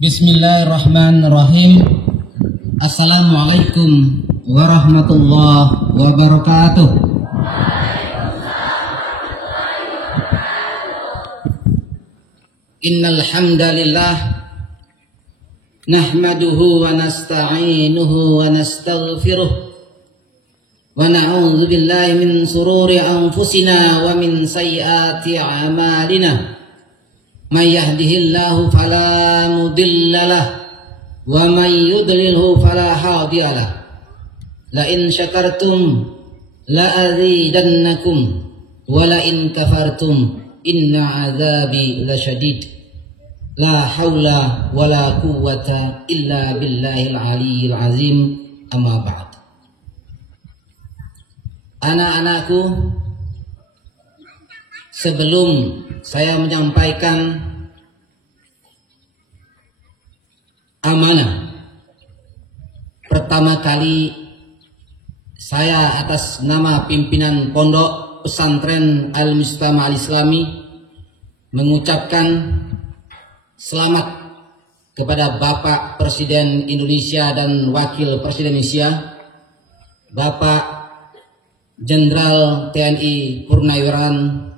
Bismillahirrahmanirrahim. Assalamualaikum warahmatullahi wabarakatuh. Innal hamdalillah nahmaduhu wa nasta'inuhu wa nastaghfiruh wa na'udzu billahi min sururi anfusina wa min sayyiati a'malina. May yahdihillahu fala mudilla lahu wa may yudlilhu fala hadiya lahu. La in syakartum la azidannakum wa la in kafartum inna azabi lasyadid. La haula wa la quwwata illa billahil aliyyil azim. Amma ba'd. Anak-anakku, sebelum saya menyampaikan amanah, pertama kali saya atas nama pimpinan Pondok Pesantren Al-Mujtama Al-Islami mengucapkan selamat kepada Bapak Presiden Indonesia dan Wakil Presiden Indonesia, Bapak Jenderal TNI Purnawirawan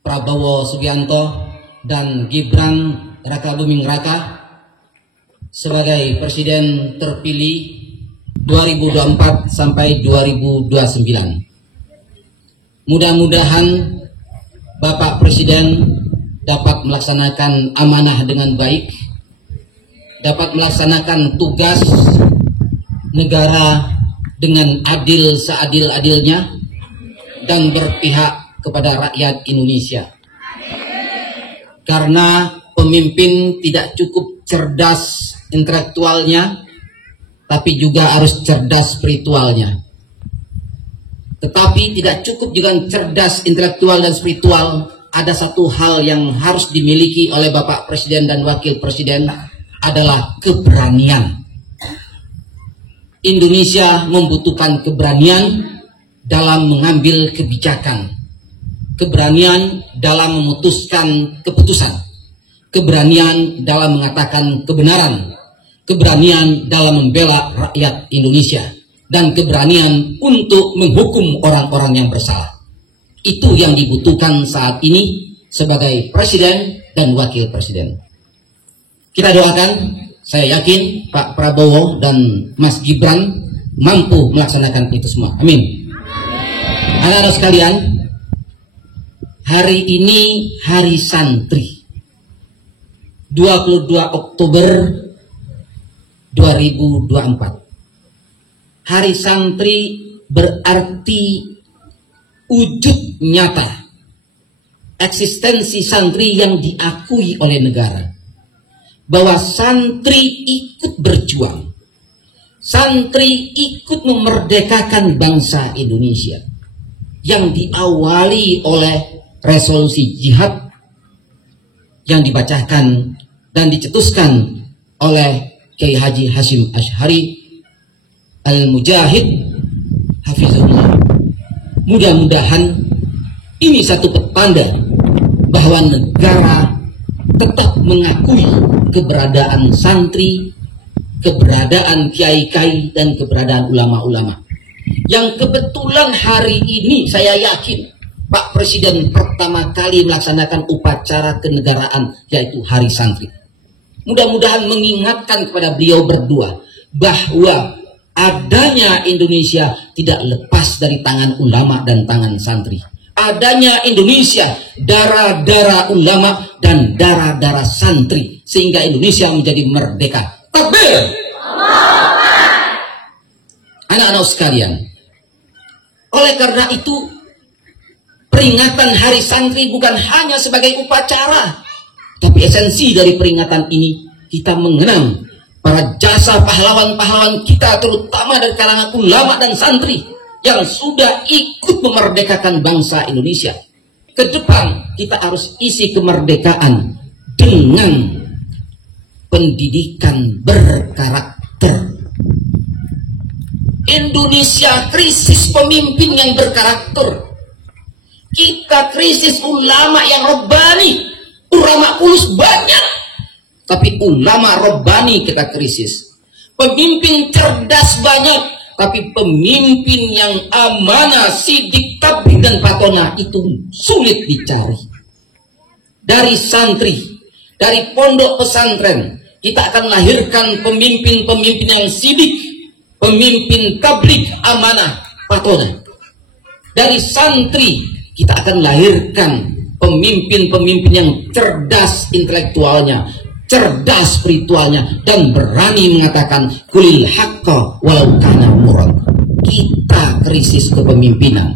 Prabowo Subianto dan Gibran Rakabuming Raka sebagai Presiden terpilih 2024 sampai 2029. Mudah-mudahan Bapak Presiden dapat melaksanakan amanah dengan baik, dapat melaksanakan tugas negara dengan adil seadil-adilnya dan berpihak kepada rakyat Indonesia. Karena pemimpin tidak cukup cerdas intelektualnya, tapi juga harus cerdas spiritualnya. Tetapi tidak cukup dengan cerdas intelektual dan spiritual, ada satu hal yang harus dimiliki oleh Bapak Presiden dan Wakil Presiden, adalah keberanian. Indonesia membutuhkan keberanian dalam mengambil kebijakan, keberanian dalam memutuskan keputusan, keberanian dalam mengatakan kebenaran, keberanian dalam membela rakyat Indonesia, dan keberanian untuk menghukum orang-orang yang bersalah. Itu yang dibutuhkan saat ini sebagai Presiden dan Wakil Presiden. Kita doakan, saya yakin Pak Prabowo dan Mas Gibran mampu melaksanakan itu semua. Amin. Anak-anak sekalian, hari ini Hari Santri, 22 Oktober 2024. Hari Santri berarti wujud nyata eksistensi santri yang diakui oleh negara, bahwa santri ikut berjuang, santri ikut memerdekakan bangsa Indonesia yang diawali oleh resolusi jihad yang dibacakan dan dicetuskan oleh Kiai Haji Hashim Asy'ari Al-Mujahid Hafizahullah. Mudah-mudahan ini satu petanda bahwa negara tetap mengakui keberadaan santri, keberadaan kiai-kiai, dan keberadaan ulama-ulama. Yang kebetulan hari ini saya yakin Pak Presiden pertama kali melaksanakan upacara kenegaraan, yaitu Hari Santri. Mudah-mudahan mengingatkan kepada beliau berdua bahwa adanya Indonesia tidak lepas dari tangan ulama dan tangan santri. Adanya Indonesia, darah-darah ulama dan darah-darah santri, sehingga Indonesia menjadi merdeka. Takbir! Anak-anak sekalian, oleh karena itu peringatan Hari Santri bukan hanya sebagai upacara, tapi esensi dari peringatan ini kita mengenang para jasa pahlawan-pahlawan kita, terutama dari kalangan ulama dan santri yang sudah ikut memerdekakan bangsa Indonesia. Ke depan kita harus isi kemerdekaan dengan pendidikan berkarakter. Indonesia krisis pemimpin yang berkarakter. Kita krisis ulama yang rabbani. Ulama kulus banyak, tapi ulama Rabbani kita krisis. Pemimpin cerdas banyak, tapi pemimpin yang amanah, sidik, tablik, dan patona itu sulit dicari. Dari santri, dari pondok pesantren, kita akan lahirkan pemimpin-pemimpin yang sidik, pemimpin tablik, amanah, patona. Dari santri, kita akan lahirkan pemimpin-pemimpin yang cerdas intelektualnya, cerdas spiritualnya, dan berani mengatakan kulil haqqa walau kana murad. Kita krisis kepemimpinan,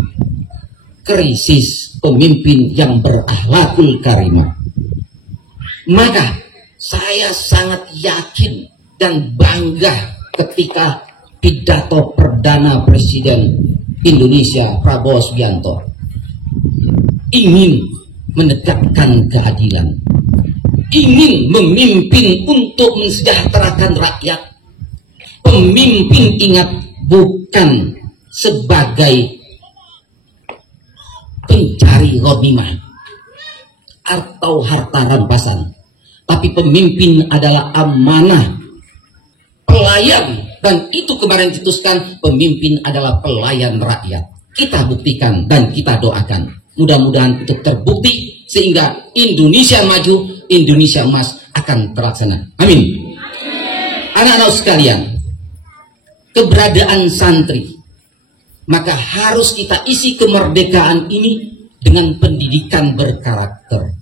krisis pemimpin yang berakhlakul karimah. Maka saya sangat yakin dan bangga ketika pidato perdana Presiden Indonesia Prabowo Subianto ingin menegakkan keadilan, ingin memimpin untuk mensejahterakan rakyat. Pemimpin, ingat, bukan sebagai pencari ghanimah atau harta rampasan, tapi pemimpin adalah amanah, pelayan. Dan itu kemarin diputuskan, pemimpin adalah pelayan rakyat. Kita buktikan dan kita doakan. Mudah-mudahan itu terbukti sehingga Indonesia maju, Indonesia emas akan terlaksana. Amin. Anak-anak sekalian, keberadaan santri, maka harus kita isi kemerdekaan ini dengan pendidikan berkarakter.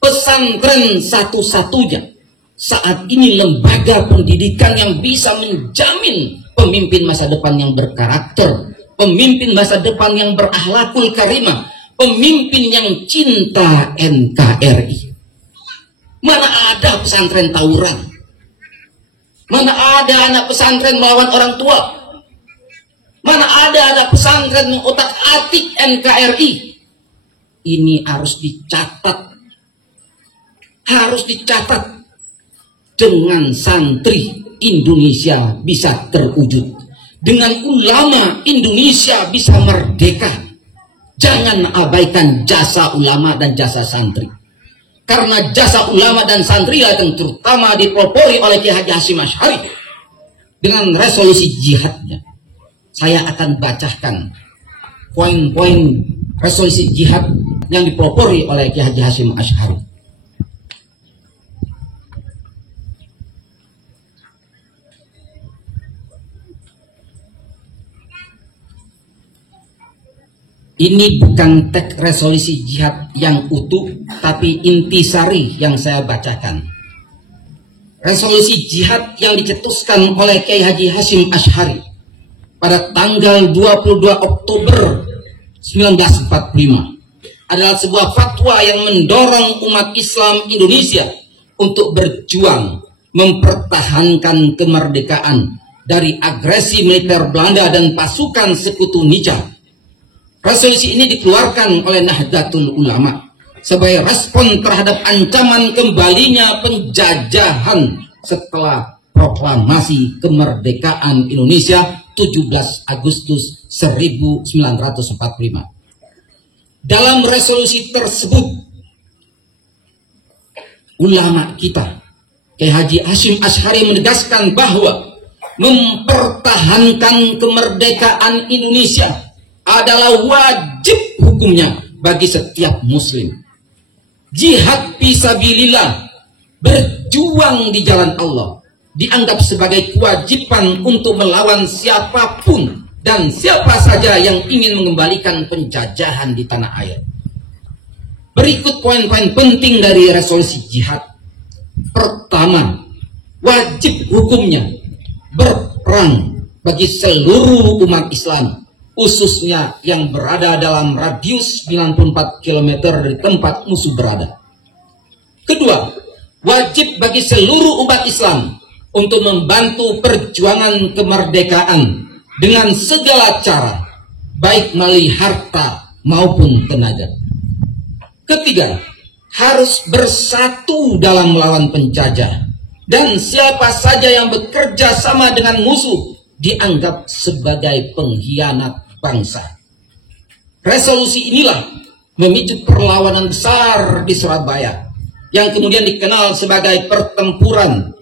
Pesantren satu-satunya saat ini lembaga pendidikan yang bisa menjamin pemimpin masa depan yang berkarakter, pemimpin masa depan yang berakhlakul karimah, pemimpin yang cinta NKRI. Mana ada pesantren tawuran? Mana ada anak pesantren melawan orang tua? Mana ada anak pesantren yang otak-atik NKRI? Ini harus dicatat. Harus dicatat. Dengan santri Indonesia bisa terwujud. Dengan ulama Indonesia bisa merdeka. Jangan abaikan jasa ulama dan jasa santri. Karena jasa ulama dan santri yang terutama dipelopori oleh Kiai Haji Hasyim Asy'ari dengan resolusi jihadnya. Saya akan bacakan poin-poin resolusi jihad yang dipelopori oleh Kiai Haji Hasyim Asy'ari. Ini bukan teks resolusi jihad yang utuh, tapi intisari yang saya bacakan. Resolusi jihad yang dicetuskan oleh Kiai Haji Hasyim Asy'ari pada tanggal 22 Oktober 1945 adalah sebuah fatwa yang mendorong umat Islam Indonesia untuk berjuang mempertahankan kemerdekaan dari agresi militer Belanda dan pasukan sekutu Nica. Resolusi ini dikeluarkan oleh Nahdlatul Ulama sebagai respon terhadap ancaman kembalinya penjajahan setelah proklamasi kemerdekaan Indonesia 17 Agustus 1945. Dalam resolusi tersebut, ulama kita, Kiai Haji Hasyim Asy'ari menegaskan bahwa mempertahankan kemerdekaan Indonesia adalah wajib hukumnya bagi setiap muslim. Jihad fisabilillah, berjuang di jalan Allah, dianggap sebagai kewajiban untuk melawan siapapun dan siapa saja yang ingin mengembalikan penjajahan di tanah air. Berikut poin-poin penting dari resolusi jihad. Pertama, wajib hukumnya berperang bagi seluruh umat Islam, khususnya yang berada dalam radius 94 km dari tempat musuh berada. Kedua, wajib bagi seluruh umat Islam untuk membantu perjuangan kemerdekaan dengan segala cara, baik melalui harta maupun tenaga. Ketiga, harus bersatu dalam melawan penjajah, dan siapa saja yang bekerja sama dengan musuh dianggap sebagai pengkhianat bangsa. Resolusi inilah memicu perlawanan besar di Surabaya yang kemudian dikenal sebagai pertempuran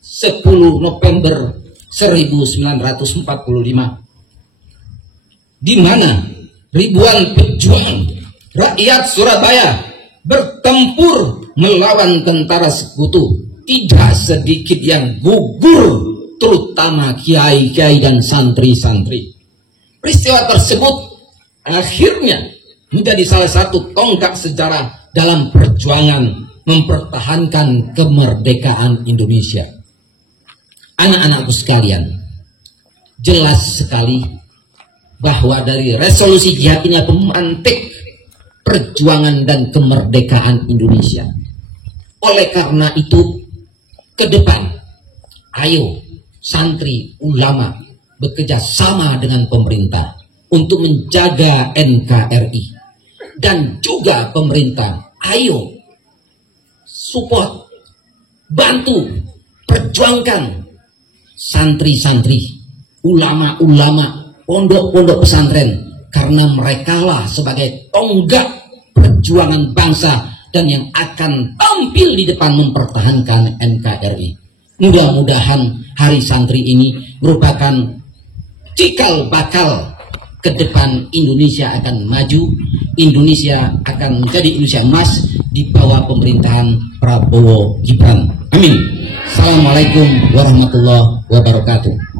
10 November 1945, di mana ribuan pejuang rakyat Surabaya bertempur melawan tentara sekutu. Tidak sedikit yang gugur, terutama kiai-kiai dan santri-santri. Peristiwa tersebut akhirnya menjadi salah satu tonggak sejarah dalam perjuangan mempertahankan kemerdekaan Indonesia. Anak-anakku sekalian, jelas sekali bahwa dari resolusi jihad ini memantik perjuangan dan kemerdekaan Indonesia. Oleh karena itu, ke depan, ayo santri, ulama bekerja sama dengan pemerintah untuk menjaga NKRI. Dan juga pemerintah, ayo support, bantu, perjuangkan santri-santri, ulama-ulama, pondok-pondok pesantren, karena merekalah sebagai tonggak perjuangan bangsa dan yang akan tampil di depan mempertahankan NKRI. Mudah-mudahan Hari Santri ini merupakan cikal bakal ke depan. Indonesia akan maju, Indonesia akan menjadi Indonesia emas di bawah pemerintahan Prabowo Gibran. Amin. Assalamualaikum warahmatullahi wabarakatuh.